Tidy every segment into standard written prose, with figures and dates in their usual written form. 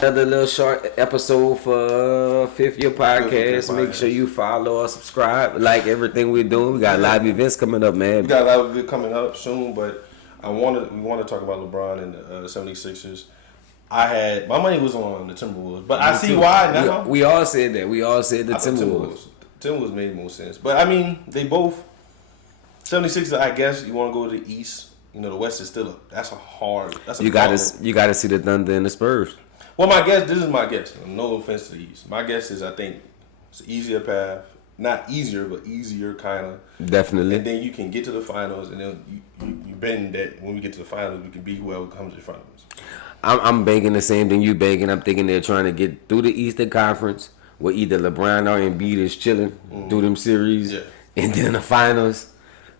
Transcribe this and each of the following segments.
Another little short episode for Fifth Year Podcast. Make sure you follow or subscribe. Like everything we're doing. We got live events coming up, man. We got a lot of it coming up soon, but we want to talk about LeBron and the 76ers. My money was on the Timberwolves, but I see why now. We all said that. We all said the Timberwolves. Timberwolves made more sense. But I mean, they both 76ers, I guess you want to go to the East. You know, the West is still you got to see the Thunder and the Spurs. Well, this is my guess. No offense to the East. My guess is I think it's an easier path. Not easier, but easier kind of. Definitely. And then you can get to the finals, and then you bend that when we get to the finals, we can beat whoever comes in front of us. I'm banking the same thing you banking. I'm thinking they're trying to get through the Eastern Conference where either LeBron or Embiid is chilling through them series. Yeah. And then in the finals,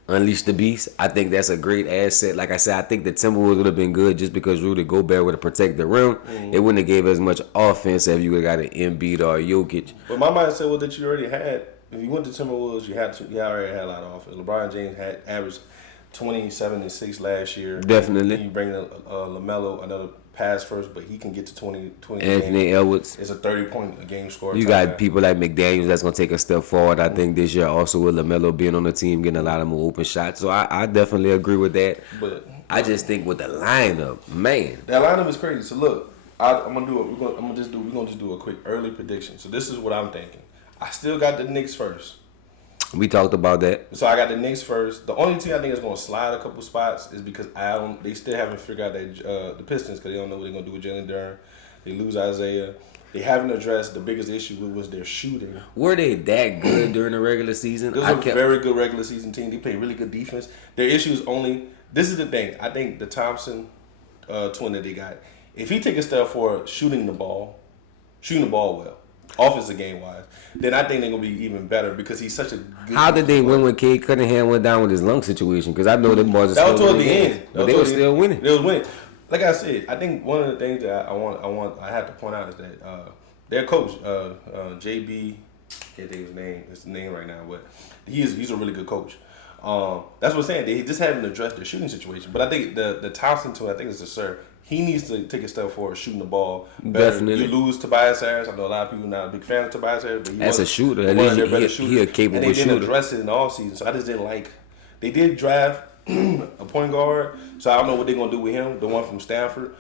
unleash the beast. I think that's a great asset. Like I said, I think the Timberwolves would have been good just because Rudy Gobert would have protected the rim. It wouldn't have gave as much offense if you would have got an Embiid or a Jokic. But my mindset was that you already had. If you went to Timberwolves, you already had a lot of offense. LeBron James had averaged 27 and 6 last year. Definitely. Then you bring in LaMelo, another pass first, but he can get to 20 Anthony Edwards. It's a 30-point a game score. You got people like McDaniels that's going to take a step forward. I think this year also with LaMelo being on the team, getting a lot of more open shots. So I definitely agree with that. But I just think with the lineup, man. That lineup is crazy. So look, we're gonna just do a quick early prediction. So this is what I'm thinking. I still got the Knicks first. We talked about that. So I got the Knicks first. The only team I think is going to slide a couple spots is because they still haven't figured out that the Pistons, because they don't know what they're going to do with Jalen Duren. They lose Isaiah. They haven't addressed the biggest issue was their shooting. Were they that good during the regular season? It was a very good regular season team. They played really good defense. Their issue is only, this is the thing, I think the Thompson twin that they got, if he take a step forward shooting the ball well, offensive game wise, then I think they're gonna be even better because he's such a good. How did they win when Cade Cunningham went down with his lung situation? Because I know them boys are that still was toward winning the games. end. But they were still winning. They was winning. Like I said, I think one of the things that I have to point out is that their coach, JB, can't think of his name right now, but he's a really good coach. That's what I'm saying. They just haven't addressed their shooting situation. But I think the Thompson twin, I think it's the Sir. He needs to take a step forward, shooting the ball better. Definitely. You lose Tobias Harris. I know a lot of people not a big fan of Tobias Harris, but as a shooter, at least he a capable shooter. And they didn't address it in the offseason, so I just didn't like. They did draft a point guard, so I don't know what they're gonna do with him. The one from Stanford.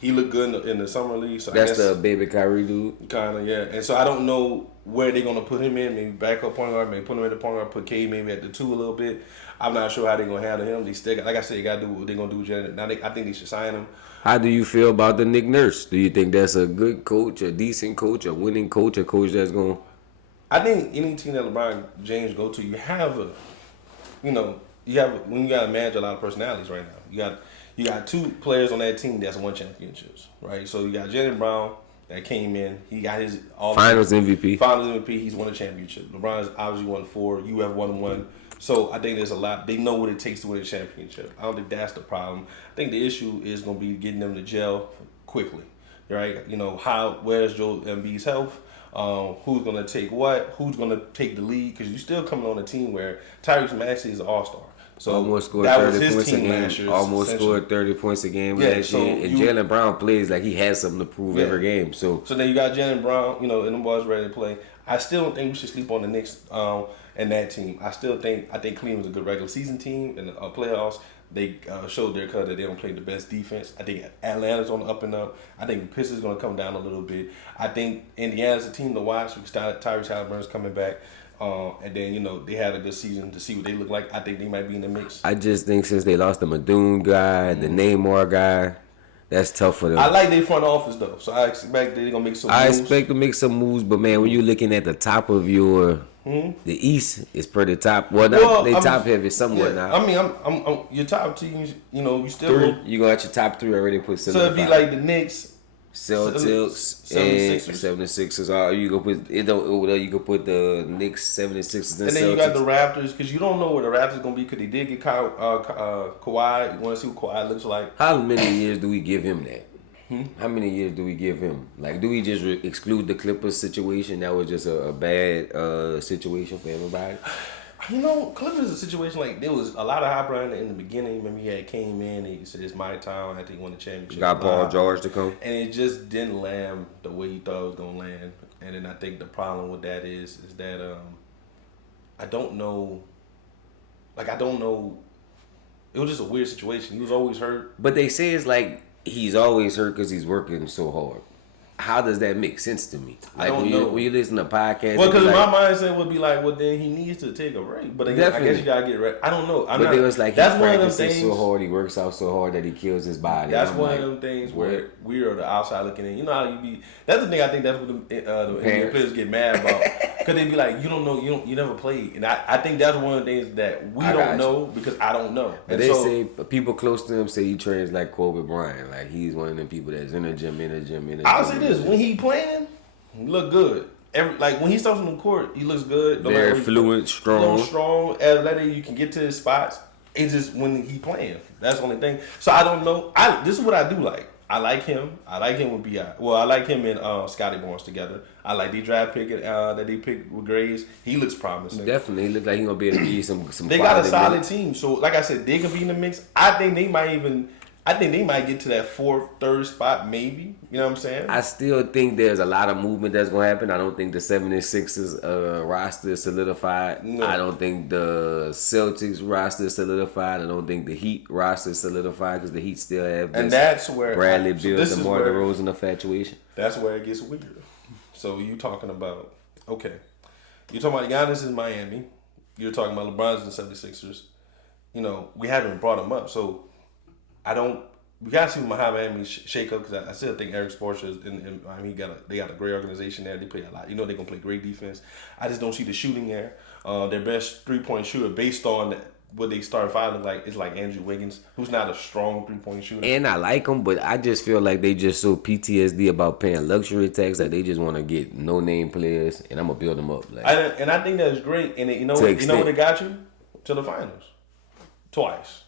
He looked good in the summer league. So that's the baby Kyrie dude. Kind of, yeah. And so I don't know where they're gonna put him in. Maybe backup point guard. Maybe put him in the point guard. Put K maybe at the 2 a little bit. I'm not sure how they're gonna handle him. They still, like I said, you gotta do what they're gonna do with Jalen. Now I think they should sign him. How do you feel about the Nick Nurse? Do you think that's a good coach, a decent coach, a winning coach, a coach that's going? I think any team that LeBron James go to, you have when you gotta manage a lot of personalities right now. You got 2 players on that team that's won championships, right? So you got Jalen Brown that came in. He got his Finals MVP. Finals MVP. He's won a championship. LeBron's obviously won 4. You have won 1. So I think there's a lot. They know what it takes to win a championship. I don't think that's the problem. I think the issue is going to be getting them to gel quickly, right? Where's Joel Embiid's health? Who's going to take what? Who's going to take the lead? Because you're still coming on a team where Tyrese Maxey is an all-star. So almost scored that 30 was his points team a game. last year. Almost scored 30 points a game last year. And Jalen Brown plays like he has something to prove every game. So then you got Jalen Brown, and them boys ready to play. I still don't think we should sleep on the Knicks and that team. I think Cleveland's a good regular season team. In the playoffs, they showed their cut that they don't play the best defense. I think Atlanta's on the up and up. I think the Pistons going to come down a little bit. I think Indiana's a team to watch. We can start Tyrese Halliburton's coming back. And then, they had a good season to see what they look like. I think they might be in the mix. I just think since they lost the Madoon guy, the Namor guy, that's tough for them. I like their front office, though. So I expect they're going to make some moves. I expect to make some moves, but, man, when you're looking at the top of your the East is pretty top. They top heavy somewhat now. I mean, I'm your top teams, you still you got your top 3 already put so it'd be like the Knicks, Celtics, 76ers. and 76ers. You can put it over there. You can put the Knicks, 76ers, and then Celtics. You got the Raptors because you don't know where the Raptors gonna be because they did get Kawhi. You want to see what Kawhi looks like? How many years do we give him that? How many years do we give him? Like, do we just exclude the Clippers situation? That was just a bad situation for everybody. Clippers is a situation like there was a lot of hype in the beginning. Remember, he had came in and he said it's my time after he won the championship. Got Paul George to come, and it just didn't land the way he thought it was gonna land. And then I think the problem with that is that I don't know. Like I don't know. It was just a weird situation. He was always hurt. but they say it's like he's always hurt because he's working so hard. How does that make sense to me? Like I don't know. When you listen to podcasts, Well, because my mindset would be like, well, then he needs to take a break. But again, I guess you gotta get ready. I don't know. But it was like he practices so hard, he works out so hard that he kills his body. That's one of them things where we are the outside looking in. You know how you be. That's the thing. I think that's what the NBA players get mad about because they be like, you don't know, you never played, and I think that's one of the things that we don't know because I don't know. But they say people close to him say he trains like Kobe Bryant, like he's one of them people that's in the gym. I'll say this: when he playing, he look good. Like when he starts on the court, he looks good. Very fluent, strong, athletic. You can get to his spots. It's just when he playing. That's the only thing. So I don't know. This is what I do like. I like him. I like him with Bi. Well, I like him and Scotty Barnes together. I like the draft pick that they picked with Graves. He looks promising. Definitely, he looks like he gonna be able to be some. They got a solid team. So like I said, they can be in the mix. I think they might get to that third spot, maybe. You know what I'm saying? I still think there's a lot of movement that's going to happen. I don't think the 76ers roster is solidified. No. I don't think the Celtics roster is solidified. I don't think the Heat roster is solidified because the Heat still have this and that's where Bradley Beal, DeMar DeRozan infatuation. That's where it gets weird. So you talking about, okay. You're talking about Giannis in Miami. You're talking about LeBron's in the 76ers. You know, we haven't brought them up. So we got to see Miami shake up because I still think Eric Spoelstra is in Miami. They got a great organization there. They play a lot. You know they're going to play great defense. I just don't see the shooting there. Their best 3-point shooter based on what they started filing like is like Andrew Wiggins, who's not a strong 3-point shooter. And I like them, but I just feel like they just so PTSD about paying luxury tax that they just want to get no-name players, and I'm going to build them up. Like, I think that's great. And you know what it got you? To the finals. Twice.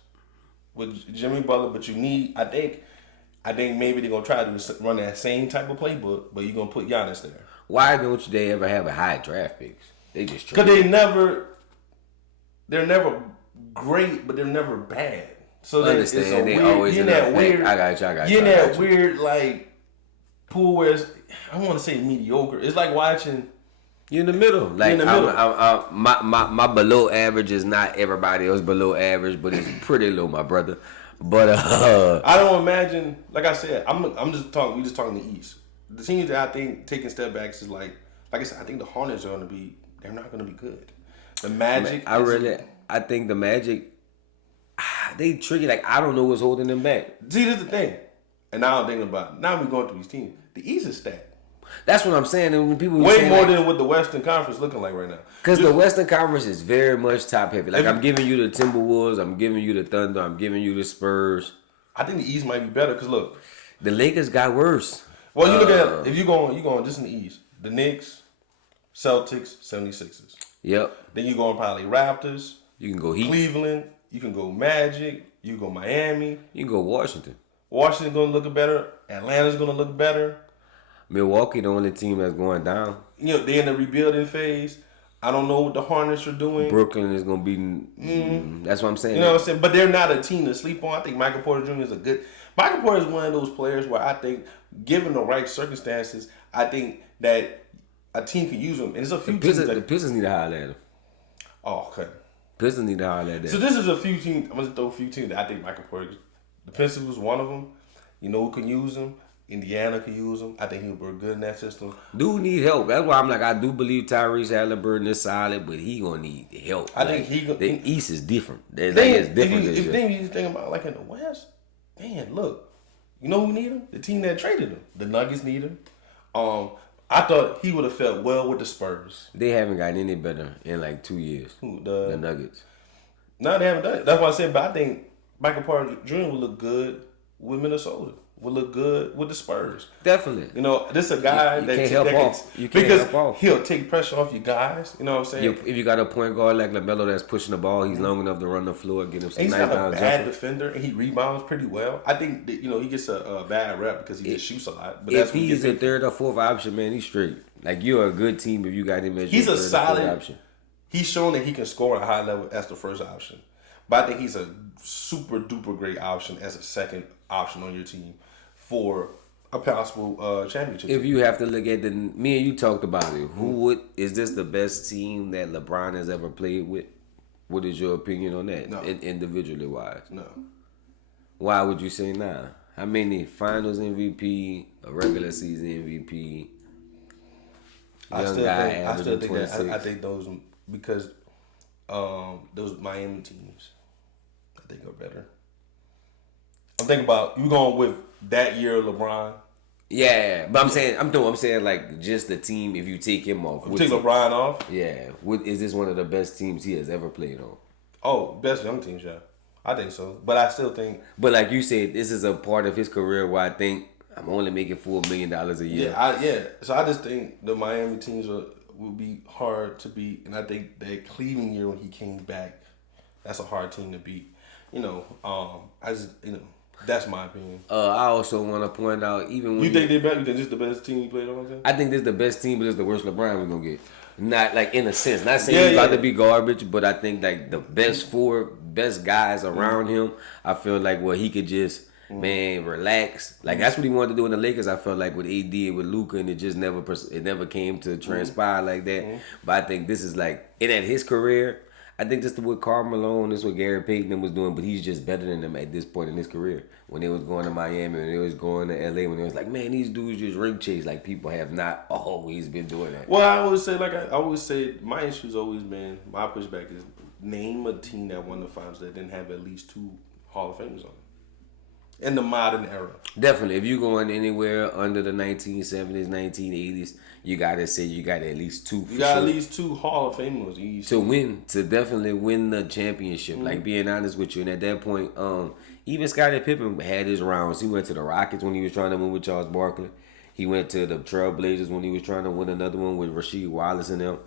With Jimmy Butler, but I think maybe they're gonna try to run that same type of playbook, but you're gonna put Giannis there. Why don't they ever have a high draft picks? They just because they're never great, but they're never bad. So it's a weird. Always in that weird. I got you. You're in that weird like pool where I don't want to say mediocre. It's like watching. You're in the middle. Like my below average is not everybody else below average, but it's pretty low, my brother. But I don't imagine. Like I said, I'm just talking. We just talking the East. The teams that I think taking step backs is like I said. I think the Hornets are going to be. They're not going to be good. The Magic. I think the Magic. They tricky. Like I don't know what's holding them back. See, this is the thing, and now I'm thinking about it. Now we're going through these teams. The East is stacked. That's what I'm saying. And when people way more than what the Western Conference looking like right now. Because the Western Conference is very much top heavy. Like I'm giving you the Timberwolves, I'm giving you the Thunder, I'm giving you the Spurs. I think the East might be better because look, the Lakers got worse. Well, you look at if you going just in the East, the Knicks, Celtics, 76ers. Yep. Then you going probably Raptors. You can go Heat. Cleveland. You can go Magic. You can go Miami. You can go Washington. Washington's going to look better. Atlanta's going to look better. Milwaukee, the only team that's going down. You know, they're in the rebuilding phase. I don't know what the Hornets are doing. Brooklyn is going to be... That's what I'm saying. You know what I'm saying? But they're not a team to sleep on. I think Michael Porter Jr. is a good... Michael Porter is one of those players where I think, given the right circumstances, I think that a team can use him. And there's a few teams... The Pistons need to holler at him. Oh, okay. Pistons need to holler at them. So this is a few teams... I'm going to throw a few teams that I think Michael Porter... The Pistons was one of them. You know who can use him? Indiana could use him. I think he'll be good in that system. Dude need help. That's why I'm like, I do believe Tyrese Halliburton is solid, but he gonna need help. I think the East is different. It's different. If you think about like in the West, man, look, you know who need him? The team that traded him. The Nuggets need him. I thought he would have felt well with the Spurs. They haven't gotten any better in like 2 years. Who, the Nuggets? No, they haven't done it. That's why I said. But I think Michael Porter Jr. will look good with Minnesota. Will look good with the Spurs. Definitely. You know, this is a guy that can't help off. You can't help off. He'll take pressure off you guys. You know what I'm saying? If you got a point guard like LaMelo that's pushing the ball, he's long enough to run the floor, get him some nice down jumper. He's not a bad defender, and he rebounds pretty well. I think that, he gets a bad rep because he just shoots a lot. But if he's a third or fourth option, man, he's straight. Like, you're a good team if you got him as he's your a third solid or fourth option. he's shown that he can score at a high level as the first option. But I think he's a super duper great option as a second option on your team for a possible championship. If you have to look at me and you talked about it, is this the best team that LeBron has ever played with? What is your opinion on that? No. Individually wise? No. Why would you say nah? How many finals MVP, a regular season MVP? I still think that I think those because those Miami teams I think are better. I'm thinking about you going with that year LeBron. Yeah, but I'm saying like just the team. If you take him off, take LeBron off. Yeah, is this one of the best teams he has ever played on? Oh, best young teams, yeah, I think so. But I still think. But like you said, this is a part of his career where I think I'm only making $4 million a year. Yeah, So I just think the Miami teams will be hard to beat, and I think that Cleveland year when he came back, that's a hard team to beat. That's my opinion. I also want to point out, even when you think they're better, you think this is the best team he played on? I think this is the best team, but it's the worst LeBron we're gonna get. Not like in a sense, not saying he's about to be garbage, but I think like the best guys around him. I feel like he could just relax. Like that's what he wanted to do in the Lakers. I felt like with AD and with Luka, and it just never came to transpire like that. But I think this is like at his career. I think this is what Karl Malone, this is what Gary Payton was doing, but he's just better than them at this point in his career. When they was going to Miami, when they was going to LA, when they was like, man, these dudes just ring chase. Like people have not always been doing that. Well, I always say, my issue's always been, my pushback is name a team that won the finals that didn't have at least 2 Hall of Famers on it. In the modern era. Definitely. If you're going anywhere under the 1970s, 1980s, you got to say you got at least 2. You got at least 2 Hall of Famers. To definitely win the championship. Like being honest with you. And at that point, even Scottie Pippen had his rounds. He went to the Rockets when he was trying to win with Charles Barkley. He went to the Trailblazers when he was trying to win another one with Rasheed Wallace and them.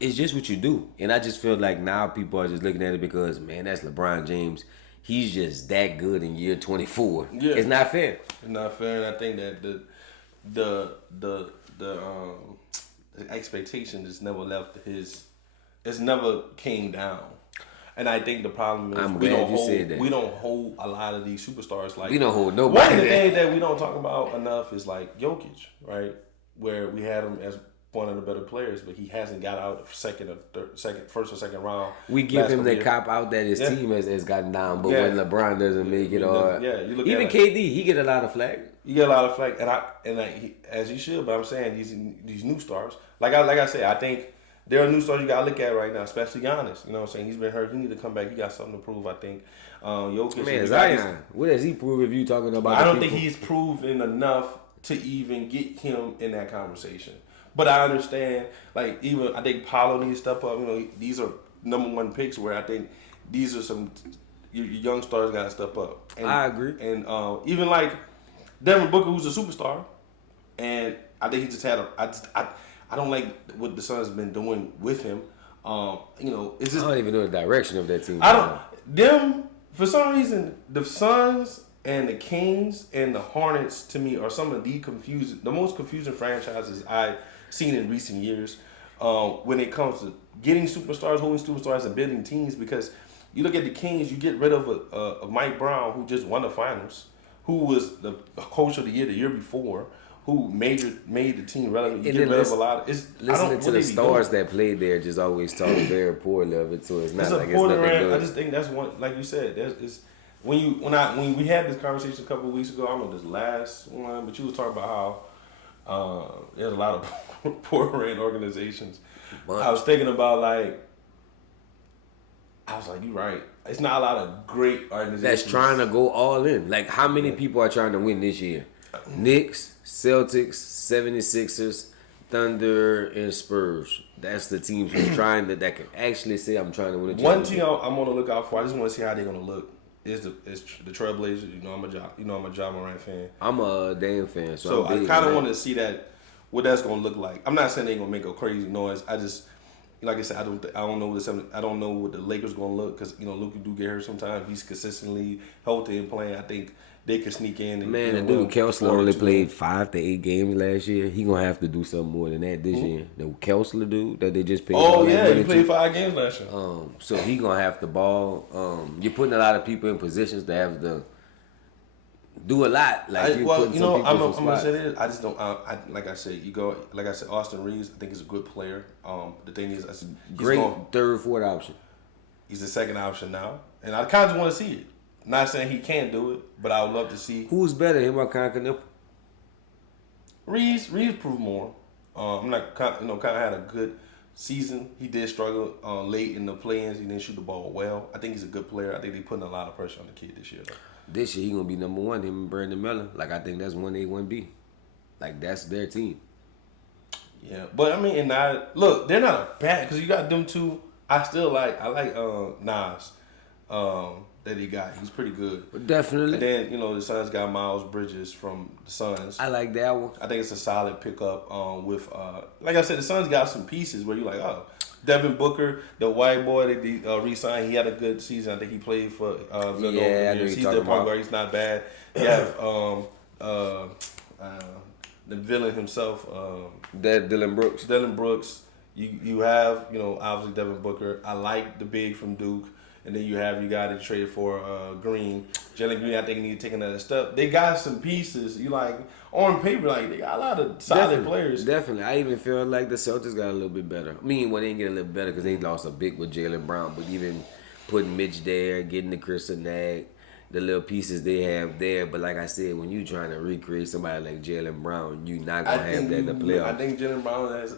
It's just what you do. And I just feel like now people are just looking at it because, man, that's LeBron James. He's just that good in year 24. Yeah. It's not fair. It's not fair, and I think that the expectation just never left his. It's never came down, and I think the problem is we don't hold a lot of these superstars like we don't hold nobody. One of the things that we don't talk about enough is like Jokic, right? Where we had him as one of the better players, but he hasn't got out of first or second round. We give him the cop out that his team has gotten down, but when LeBron doesn't make it, you look even at KD, he get a lot of flack. You get a lot of flack, as he should. But I'm saying these new stars, like I say, I think there are new stars you gotta look at right now, especially Giannis. You know what I'm saying? He's been hurt. He need to come back. He got something to prove. I think. Jokic. Man, Zion. What does he prove if you talking about? I don't think he's proven enough to even get him in that conversation. But I understand, like, even I think Paolo needs to step up. You know, these are number 1 picks where I think these are some your young stars got to step up. And, I agree. And even like Devin Booker, who's a superstar, and I think he just had I don't like what the Suns have been doing with him. It's just I don't even know the direction of that team. For some reason, the Suns and the Kings and the Hornets to me are some of the most confusing franchises I've seen in recent years when it comes to getting superstars, holding superstars, and building teams. Because you look at the Kings, you get rid of a Mike Brown who just won the finals, who was the coach of the year before, who made the team relevant. You get rid of a lot. Listening to the stars that played there just always talk very poorly of it, so it's not like it's nothing good. I just think that's one, like you said, when we had this conversation a couple of weeks ago, I don't know this last one, but you was talking about how there's a lot of poor ran organizations. I was thinking about you're right. It's not a lot of great organizations that's trying to go all in. Like, how many people are trying to win this year? Knicks, Celtics, 76ers, Thunder, and Spurs. That's the teams who's trying that can actually say, I'm trying to win a championship. One team I'm going to look out for, I just want to see how they're going to look, is the Trailblazers. I'm a Ja Morant fan. I'm a Dame fan. So I kind of want to see what that's going to look like. I'm not saying they're going to make a crazy noise. I just, like I said, I don't know what the Lakers going to look, because Luka do get hurt sometimes. He's consistently healthy and playing. I think they could sneak in. And, Man, the dude Kelsler only played 5 to 8 games last year. He gonna have to do something more than that this year. The Kelsler dude that they just paid. Oh yeah, he played 5 games last year. So he gonna have to ball. You're putting a lot of people in positions to have to do a lot. Like I'm gonna say this. I just don't. Like I said, Austin Reeves. I think he's a good player. The thing is, he's great third, fourth option. He's the second option now, and I kind of want to see it. Not saying he can't do it, but I would love to see who's better, him or Concanip. Reeves proved more. I'm not kind of had a good season. He did struggle late in the play-ins. He didn't shoot the ball well. I think he's a good player. I think they're putting a lot of pressure on the kid this year, though. This year he gonna be number one. Him and Brandon Miller. Like I think that's 1A, 1B. Like that's their team. Yeah, but I mean, and look, they're not bad because you got them two. I like Nas. That he got. He's pretty good. Definitely. And then, the Suns got Miles Bridges from the Suns. I like that one. I think it's a solid pickup with, like I said, the Suns got some pieces where you're like, oh, Devin Booker, the white boy that they re-signed, he had a good season. I think he played for Years. He's the point guard. He's not bad. You have the villain himself. Dylan Brooks. Dylan Brooks. You have, obviously Devin Booker. I like the big from Duke. And then you got to trade for Green. Jalen Green, I think, need to take another step. They got some pieces. You like on paper, like they got a lot of solid players. Definitely, I even feel like the Celtics got a little bit better. I mean, well, they didn't get a little better because they lost a big with Jaylen Brown. But even putting Mitch there, getting the Chris Nag, the little pieces they have there. But like I said, when you trying to recreate somebody like Jaylen Brown, you not gonna have that in the playoffs. I think Jaylen Brown has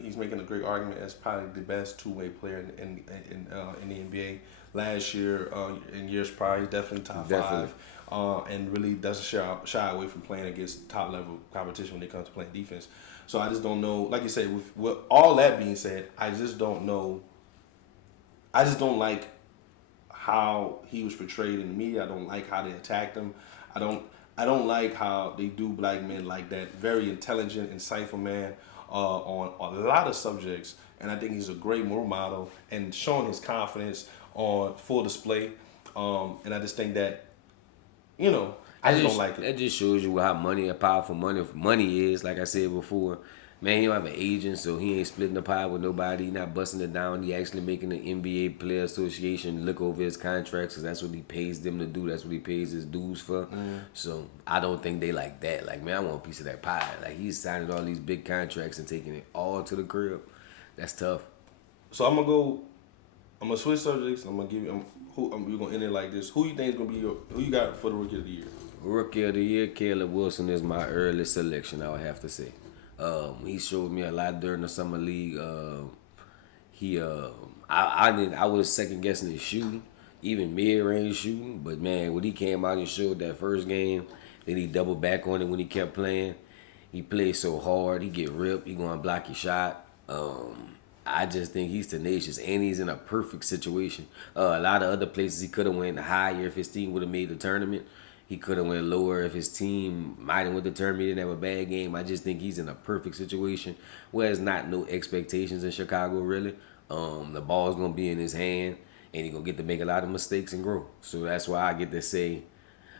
he's making a great argument as probably the best two-way player in the NBA. Last year, in years prior, he's definitely top 5, and really doesn't shy away from playing against top level competition when it comes to playing defense. So I just don't know. Like you said, with all that being said, I just don't know. I just don't like how he was portrayed in the media. I don't like how they attacked him. I don't like how they do black men like that. Very intelligent, insightful man on a lot of subjects. And I think he's a great role model and showing his confidence on full display. And I just think that, I just don't like it. That just shows you how powerful money is. Like I said before, man, he don't have an agent, so he ain't splitting the pie with nobody. He not busting it down. He actually making the NBA Player Association look over his contracts because that's what he pays them to do. That's what he pays his dues for. So I don't think they like that. Like, man, I want a piece of that pie. Like, he's signing all these big contracts and taking it all to the crib. That's tough. So I'm gonna switch subjects. I'm gonna give you. We're gonna end it like this. Who you think is gonna be who you got for the Rookie of the Year? Rookie of the Year, Caleb Wilson is my early selection. I would have to say. He showed me a lot during the summer league. I was second guessing his shooting, even mid range shooting. But man, when he came out and showed that first game, then he doubled back on it when he kept playing. He played so hard. He get ripped. He gonna block your shot. I just think he's tenacious and he's in a perfect situation. A lot of other places he could have went higher if his team would have made the tournament. He could have went lower if his team might have went to the tournament. He didn't have a bad game. I just think he's in a perfect situation where there's not no expectations in Chicago, really. The ball's going to be in his hand, and he's going to get to make a lot of mistakes and grow. So that's why I get to say,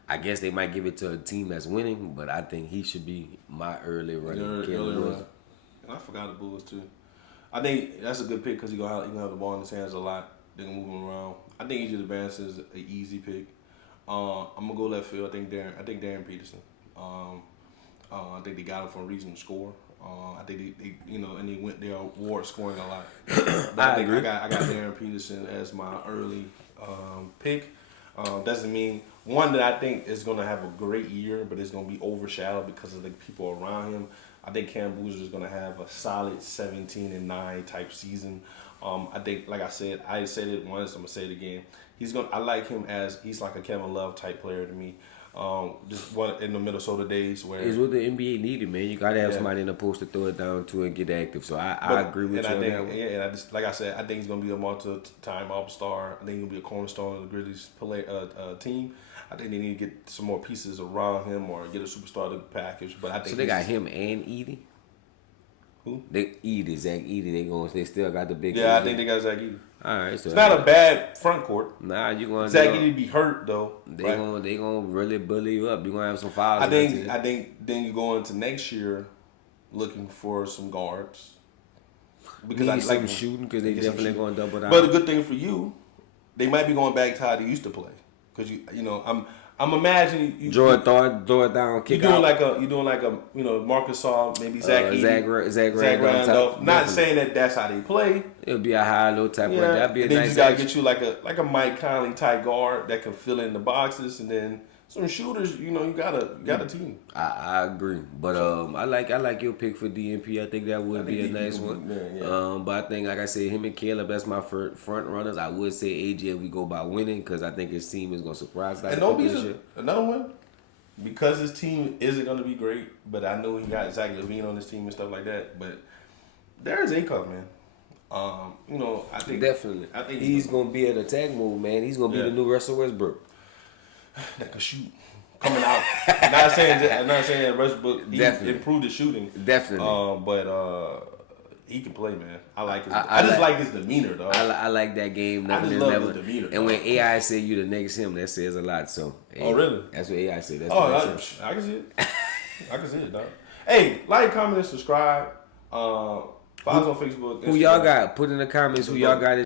I guess they might give it to a team that's winning, but I think he should be my early runner. And I forgot the Bulls, too. I think that's a good pick because he's going to have the ball in his hands a lot. They're going to move him around. I think EJ Advance is an easy pick. I'm gonna go left field. I think Darren Peterson. I think they got him for a reason to score. I think they and they went their award scoring a lot. But I agree. I got Darren Peterson as my early pick. Doesn't mean one that I think is gonna have a great year, but it's gonna be overshadowed because of the people around him. I think Cam Boozer is gonna have a solid 17-9 type season. I think, like I said it once. I'm gonna say it again. I like him as he's like a Kevin Love type player to me. Just one in the Minnesota days where it's what the NBA needed, man. You gotta have somebody in the post to throw it down to and get active. So I agree with you on that one. And I just like I said, I think he's gonna be a multi-time All-Star. I think he'll be a cornerstone of the Grizzlies team. I think they need to get some more pieces around him or get a superstar to the package. But I think so they got him and Edie. Who? Zach Edey. They still got the big. Yeah, I think they got Zach Edey. All right, so it's not a bad front court. Nah, you going Zach Edey be hurt though. They gonna really bully you up. You gonna have some fouls. I think then you go into next year looking for some guards because I like shooting because they definitely gonna double down. But the good thing for you, they might be going back to how they used to play because you know I'm imagining you draw it down, kick you're doing out. You're doing like a Marcus Saul, maybe Zach Edey, Zach Randolph. Not saying that that's how they play. It'll be a high low type. Yeah, That'd be a then nice. You gotta get you like a Mike Conley type guard that can fill in the boxes, and then some shooters. You know, you got a team. I agree, but I like your pick for DNP. I think that would be a nice one. Yeah. But I think, like I said, him and Caleb, that's my front runners. I would say AJ if we go by winning because I think his team is gonna surprise. And don't be another one because his team isn't gonna be great. But I know he got Zach LaVine on his team and stuff like that. But there's Akov, man. You know, I think definitely. I think he's gonna be an attack move, man. He's gonna be the new Russell Westbrook. That can shoot coming out. I'm not saying that Westbrook improved his shooting. Definitely. But he can play, man. I like his. I just like his demeanor, though. I like that game. I just love his demeanor. And when AI say you the next him, that says a lot. So. Oh really? That's what AI said. I can see it. I can see it, dog. Hey, like, comment, and subscribe. Follow us on Facebook. Who y'all got? Put in the comments who y'all got.